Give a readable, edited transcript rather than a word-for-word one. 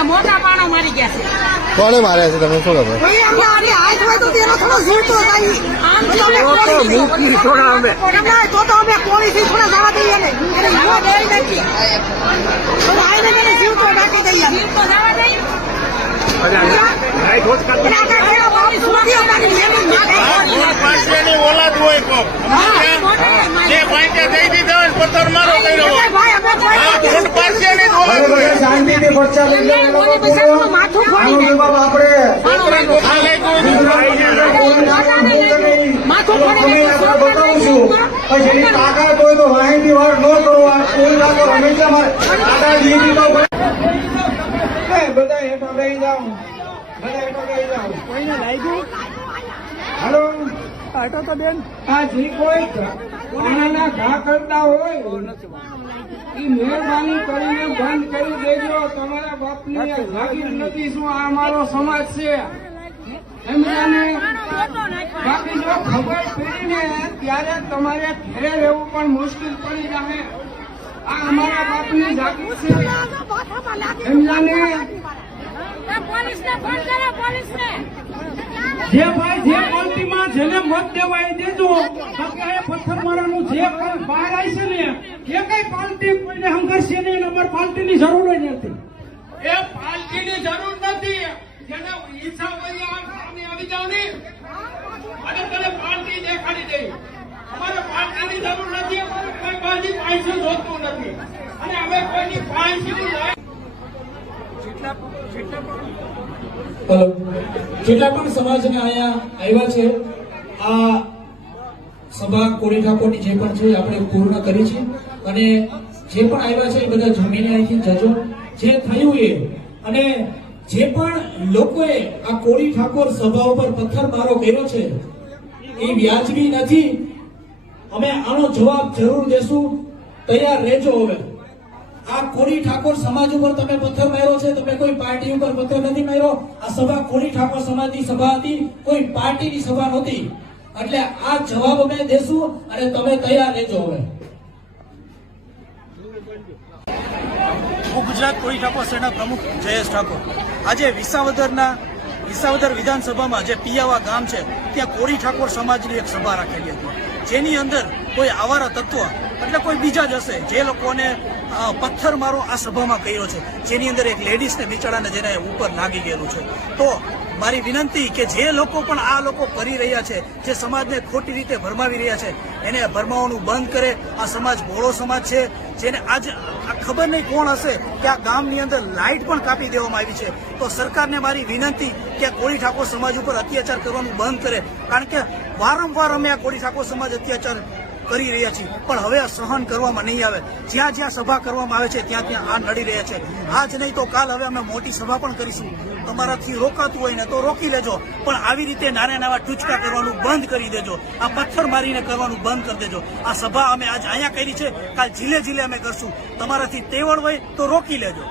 અહીંયા મોટા પાણો મારી ગયા છે. કોને માર્યા છે તમને શું ખબર? ભાઈ અમને આની હાઈટ હોય તો તેનો થોડો જીવતો થાય. આમ તો અમે મૂકી થોડા અમે તો અમે કોણીથી થોડા જવા દઈએ ને એને જીવો દે નથી. તો આઈને મને જીવતો નાખી દઈએ. જીવતો જવા દઈએ. ઓલાદ હોય કોક જે પાંચે દઈ દીધા હોય પથ્થર મારો કર્યો શાંતિથી બચ્ચા લઈ લે પછી તાકાત હોય તો વાહિની વાર ન કરો. હંમેશા બધા હેઠો ગઈ જાઓ, બધા હેઠો ગઈ જાઓ. કોઈને લાગ્યું? હાલો આટો તો બેન આ જે કોઈ પાણાના ઘા કરતા હોય એ મહેરબાની કરીને બંધ કરી દેજો. તમારા બાપની જાગીર નથી શું? આ અમારો સમાજ છે એમને. બાકી જો ખબર પડી ને ત્યારે તમારે ઘરે રહેવું પણ મુશ્કેલ પડી જાય. આ અમારા બાપની જાગીર છે એમને. જે ભાઈ જે પાર્ટીમાં જેને મત દેવા એ દેજો. પથ્થર મારવાનું જે બહાર આવી છે ને એ કઈ પાર્ટી કોઈને હંગરશે નહીં. નંબર પાર્ટીની જરૂર જ નથી. એ પાર્ટીની જરૂર નથી. જેને ઈચ્છા હોય આવી જાવ ને અને તને પાર્ટી દેખાડી દે. અમારે પાર્ટીની જરૂર નથી. અમારે કોઈ બાજી પૈસા જોતું નથી અને અમે કોઈની પૈસા જેટલા પણ સમાજને અહીંયા આવ્યા છે આ સભા કોળી ઠાકોરની જે પણ છે આપણે પૂર્ણ કરી છે અને જે પણ આવ્યા છે એ બધા જમીને અહીંથી જજો. જે થયું એ અને જે પણ લોકોએ આ કોળી ઠાકોર સભા ઉપર પથ્થરમારો કર્યો છે એ વ્યાજબી નથી. અમે આનો જવાબ જરૂર દેશું. તૈયાર રહેજો. હવે આ કોળી ઠાકોર સમાજ ઉપર તમે પથ્થર માર્યો છે. તમે કોઈ પાર્ટી ઉપર પથ્થર નથી માર્યો. આ સભા કોળી ઠાકોર સમાજની સભા હતી, કોઈ પાર્ટીની સભા નહોતી. એટલે આ જવાબ અમે દેશું અને તમે તૈયાર રહેજો. હવે હું ગુજરાત કોળી ઠાકોર સેના પ્રમુખ જયેશ ઠાકોર આજે વિસાવદર વિધાનસભામાં જે પિયાવા ગામ છે ત્યાં કોળી ઠાકોર સમાજની એક સભા રાખેલી હતી, જેની અંદર કોઈ આવારા તત્વ એટલે કોઈ બીજા જ હશે જે લોકોને પથ્થર મારો આ સભામાં કર્યો છે, જેની અંદર એક લેડીઝને બિચારાને જેને ઉપર લાગી ગયેલું છે. તો મારી વિનંતી કે જે લોકો પણ આ લોકો કરી રહ્યા છે, જે સમાજને ખોટી રીતે ભરમાવી રહ્યા છે, એને ભરમાવાનું બંધ કરે. આ સમાજ ભોળો સમાજ છે, જેને આજ ખબર નહીં કોણ હશે કે આ ગામની અંદર લાઇટ પણ કાપી દેવામાં આવી છે. તો સરકારને મારી વિનંતી કે કોળી ઠાકોર સમાજ ઉપર અત્યાચાર કરવાનું બંધ કરે, કારણ કે વારંવાર અમે આ કોળી ઠાકોર સમાજ અત્યાચાર કરી રહ્યા છીએ, પણ હવે આ સહન કરવામાં નહીં આવે. જ્યાં જ્યાં સભા કરવામાં આવે છે ત્યાં ત્યાં આ નડી રહ્યા છે. આજ નહીં તો કાલ હવે અમે મોટી સભા પણ કરીશું. તમારાથી રોકાતું હોય ને તો રોકી લેજો, પણ આવી રીતે નાના નાના ટૂચકા કરવાનું બંધ કરી દેજો. આ પથ્થર મારીને કરવાનું બંધ કરી દેજો. આ સભા અમે આજ અહીંયા કરી છે, કાલ જિલ્લે જિલ્લે અમે કરશું. તમારાથી તેવડ હોય તો રોકી લેજો.